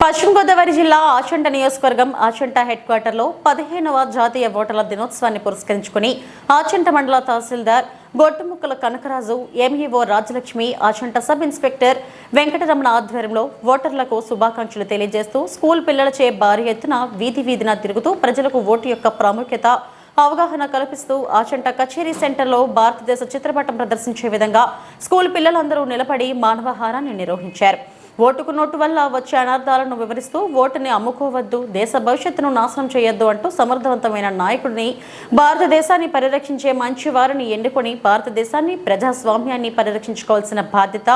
పశ్చిమ గోదావరి జిల్లా ఆచంట నియోజకవర్గం ఆచంట హెడ్ క్వార్టర్లో పదిహేనవ జాతీయ ఓటర్ల దినోత్సవాన్ని పురస్కరించుకుని ఆచంట మండల tahsildar Gottumukkala Kanakaraju MEO Rajalakshmi Achanta sub inspector Venkataramana ఆధ్వర్యంలో ఓటర్లకు శుభాకాంక్షలు తెలియజేస్తూ స్కూల్ పిల్లలచే భారీ ఎత్తున వీధి వీధిన తిరుగుతూ ప్రజలకు ఓటు యొక్క ప్రాముఖ్యత అవగాహన కల్పిస్తూ ఆచంట కచేరీ సెంటర్లో భారతదేశ చిత్రపటం ప్రదర్శించే విధంగా స్కూల్ పిల్లలందరూ నిలబడి మానవహారాన్ని నిర్వహించారు. ఓటుకు నోటు వల్ల వచ్చే అనర్థాలను వివరిస్తూ ఓటుని అమ్ముకోవద్దు దేశ భవిష్యత్తును నాశనం చేయొద్దు అంటూ సమర్థవంతమైన నాయకుడిని భారతదేశాన్ని పరిరక్షించే మంచి వారిని ఎన్నుకొని భారతదేశాన్ని ప్రజాస్వామ్యాన్ని పరిరక్షించుకోవాల్సిన బాధ్యత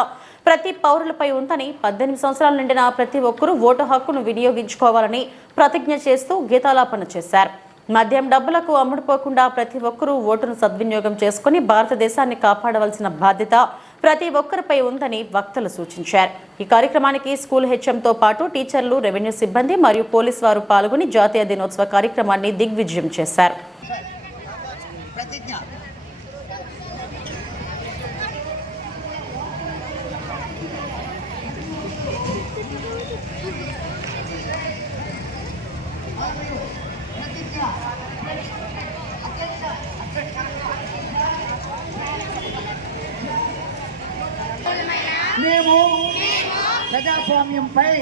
ప్రతి పౌరులపై ఉందని పద్దెనిమిది సంవత్సరాల నిండిన ప్రతి ఒక్కరూ ఓటు హక్కును వినియోగించుకోవాలని ప్రతిజ్ఞ చేస్తూ గీతాలాపన చేశారు. మద్యం డబ్బులకు అమ్ముడుపోకుండా ప్రతి ఒక్కరూ ఓటును సద్వినియోగం చేసుకుని భారతదేశాన్ని కాపాడవలసిన బాధ్యత ప్రతి ఒక్కరిపై ఉందని వక్తలు సూచించారు. ఈ కార్యక్రమానికి స్కూల్ హెచ్ఎంతో పాటు టీచర్లు రెవెన్యూ సిబ్బంది మరియు పోలీస్ వారు పాల్గొని జాతీయ దినోత్సవ కార్యక్రమాన్ని దిగ్విజయం చేశారు. మేము ప్రజాస్వామ్యంపై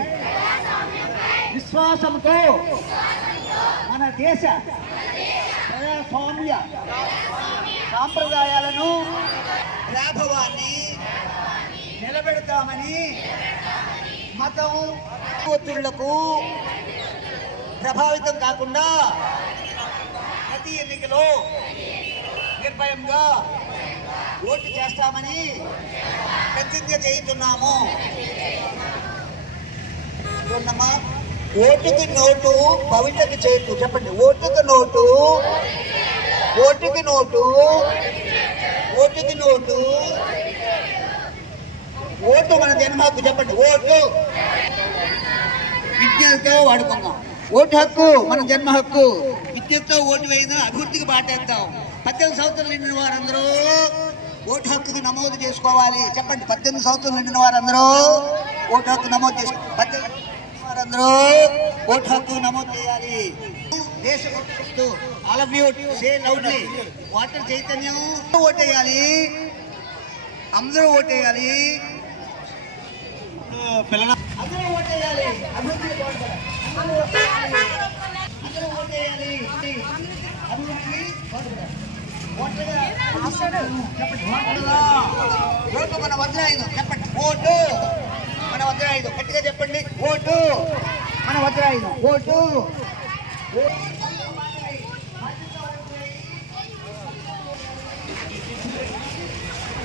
విశ్వాసంతో మన దేశ ప్రజాస్వామ్య సాంప్రదాయాలను ప్రాభవాన్ని నిలబెడతామని మతం ఒత్తిళ్ళకు ప్రభావితం కాకుండా ప్రతి ఎన్నికలో నిర్భయంగా ఓటు చేస్తామని ప్రతిజ్ఞ చేయుతున్నాము చూడమ్మా ఓటుకి నోటు భవితకు చేటు చెప్పండి ఓటుకి నోటు ఓటుకి నోటు ఓటుకి నోటు. ఓటు మన జన్మకు చెప్పండి ఓటు. విద్యతో వాడుకుందాం. ఓటు హక్కు మన జన్మ హక్కు. విద్యతో ఓటు వేయడం అభివృద్ధికి బాటేద్దాం. పద్దెనిమిది సంవత్సరాలు నిండిన వారందరూ ఓటు హక్కుకి నమోదు చేసుకోవాలి. చెప్పండి పద్దెనిమిది సంవత్సరాలు నిండిన వారందరూ ఓటు హక్కు నమోదు చేసుకో పద్దెనిమిది వారందరూ ఓటు హక్కు నమోదు చేయాలి. దేశ all of you say loudly voter చైతన్యం. ఓటేయాలి అందరూ ఓటేయాలి పిల్లల అందరూ ఓటేయాలి అభివృద్ధి అందరూ ఓటేయాలి అందరూ ఓటేయాలి అభివృద్ధి బాగుంటుంది ఓటుగా చెప్పండి ఓటు మన వజ్రాయుధం చెప్పండి ఓటు మన వజ్రాయుధం గట్టిగా చెప్పండి ఓటు మన వజ్రాయుధం ఐదు ఓటు.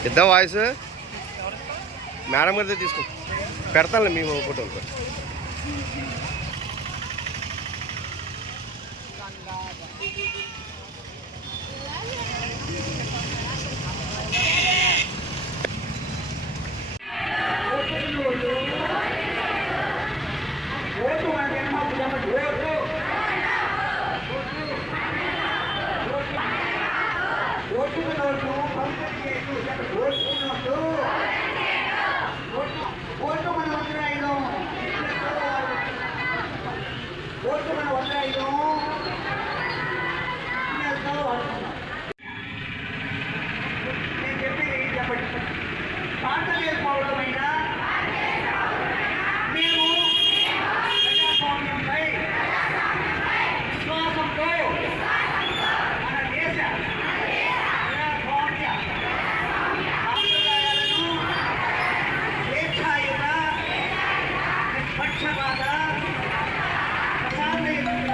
ఇద్దాం వాయిస్ మేడం గారితో తీసుకో పెడతానులే మీ ఫోటో ఏర్పడి పాత లేకపోవడమైనా